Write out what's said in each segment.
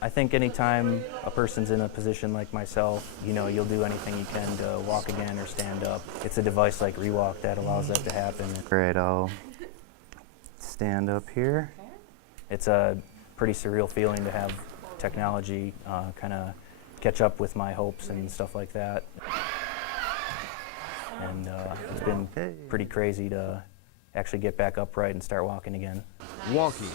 I think anytime a person's in a position like myself, you'll do anything you can to walk again or stand up. It's a device like ReWalk that allows that to happen. All right, I'll stand up here. It's a pretty surreal feeling to have technology kind of catch up with my hopes and stuff like that. And it's been pretty crazy to actually get back upright and start walking again. Walking.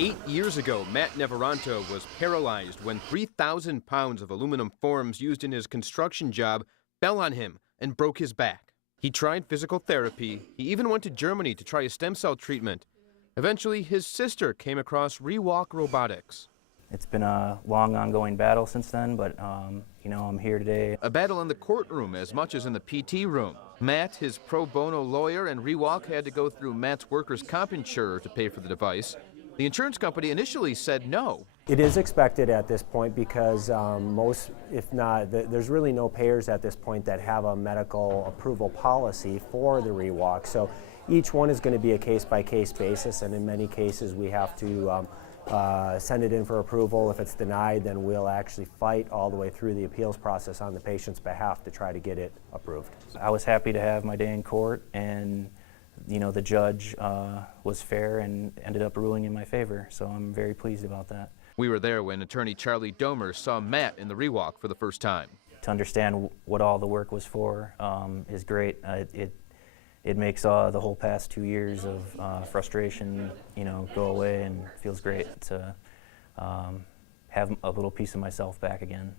8 years ago, Matt Neveranto was paralyzed when 3,000 pounds of aluminum forms used in his construction job fell on him and broke his back. He tried physical therapy. He even went to Germany to try a stem cell treatment. Eventually, his sister came across ReWalk robotics. It's been a long, ongoing battle since then, but I'm here today. A battle in the courtroom as much as in the PT room. Matt, his pro bono lawyer, and ReWalk had to go through Matt's workers' comp insurer to pay for the device. The insurance company initially said no. It is expected at this point because most, if not, there's really no payers at this point that have a medical approval policy for the ReWalk. So each one is going to be a case-by-case basis, and in many cases we have to send it in for approval. If it's denied, then we'll actually fight all the way through the appeals process on the patient's behalf to try to get it approved. I was happy to have my day in court, and the judge was fair and ended up ruling in my favor, so I'm very pleased about that. We were there when attorney Charlie Domer saw Matt in the ReWalk for the first time. To understand what all the work was for is great. It makes the whole past 2 years of frustration, go away, and it feels great to have a little piece of myself back again.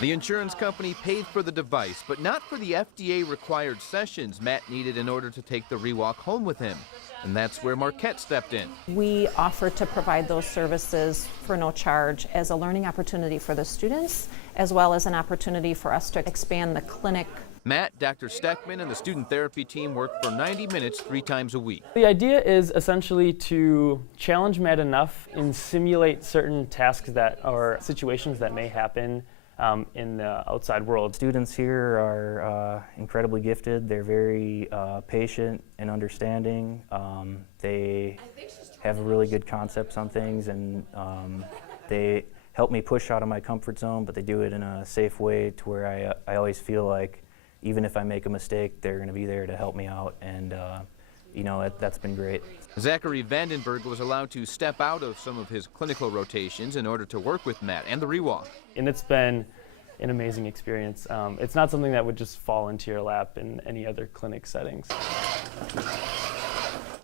The insurance company paid for the device, but not for the FDA-required sessions Matt needed in order to take the ReWalk home with him. And that's where Marquette stepped in. We offer to provide those services for no charge as a learning opportunity for the students, as well as an opportunity for us to expand the clinic. Matt, Dr. Steckman, and the student therapy team work for 90 minutes 3 times a week. The idea is essentially to challenge Matt enough and simulate certain tasks or situations that may happen in the outside world. Students here are incredibly gifted. They're very patient and understanding. They have really good concepts on things, and they help me push out of my comfort zone, but they do it in a safe way to where I always feel like even if I make a mistake, they're going to be there to help me out, and that's been great. Zachary Vandenberg was allowed to step out of some of his clinical rotations in order to work with Matt and the ReWalk. And it's been an amazing experience. It's not something that would just fall into your lap in any other clinic settings.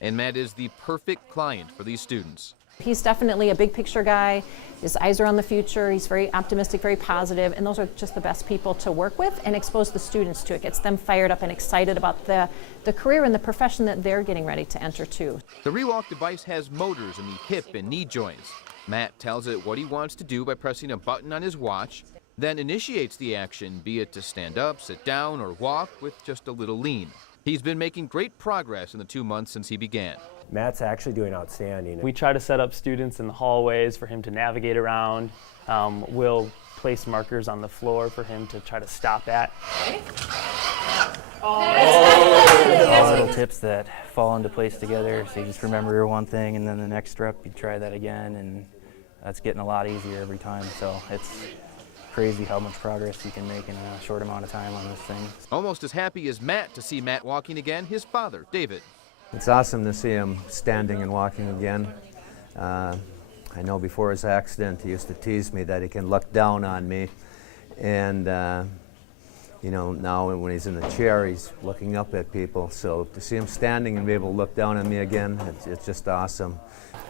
And Matt is the perfect client for these students. He's definitely a big picture guy. His eyes are on the future. He's very optimistic, very positive, and those are just the best people to work with and expose the students to. It gets them fired up and excited about the career and the profession that they're getting ready to enter too. The ReWalk device has motors in the hip and knee joints. Matt tells it what he wants to do by pressing a button on his watch, then initiates the action, be it to stand up, sit down, or walk with just a little lean. He's been making great progress in the 2 months since he began. Matt's actually doing outstanding. We try to set up students in the hallways for him to navigate around. We'll place markers on the floor for him to try to stop at. All little tips that fall into place together, so you just remember one thing, and then the next rep you try that again, and that's getting a lot easier every time. So it's crazy how much progress you can make in a short amount of time on this thing. Almost as happy as Matt to see Matt walking again, his father, David. It's awesome to see him standing and walking again. I know before his accident he used to tease me that he can look down on me, and now when he's in the chair he's looking up at people. So to see him standing and be able to look down on me again, it's just awesome.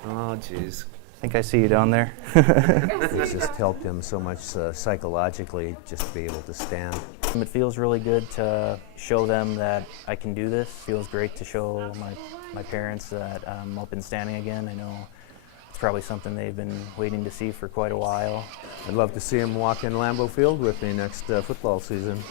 Oh geez. I think I see you down there. It's just helped him so much psychologically just to be able to stand. It feels really good to show them that I can do this. It feels great to show my parents that I'm up and standing again. I know it's probably something they've been waiting to see for quite a while. I'd love to see him walk in Lambeau Field with me next football season.